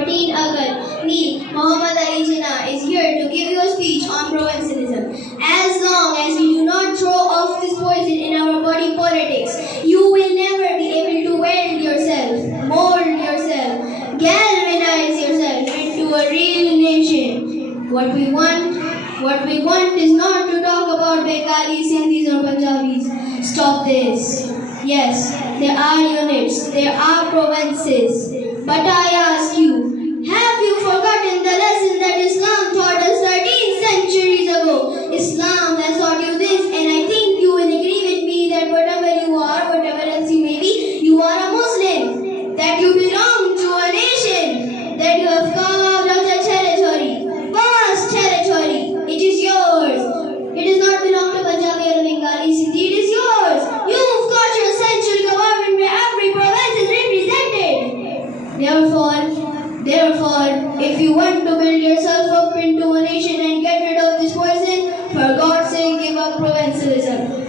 14 August, me, Muhammad Ali Jinnah, is here to give you a speech on provincialism. As long as we do not throw off this poison in our body politics, you will never be able to weld yourself, mold yourself, galvanize yourself into a real nation. What we want is not to talk about Bengalis, Hindis or Punjabis. Stop this. Yes, there are units, there are provinces. But I ask you, have you forgotten the lesson that Islam taught us 13 centuries ago? Islam has taught you this, and I think you will agree with me that whatever you are, whatever else you may be, you are a Muslim, that you belong to a nation, that you have carved out a territory, vast territory. It is yours. It does not belong to Punjabi or Bengali, Sindhi. It is yours. You've got your central government where every province is represented. Therefore, if you want to build yourself up into a nation and get rid of this poison, for God's sake, give up provincialism.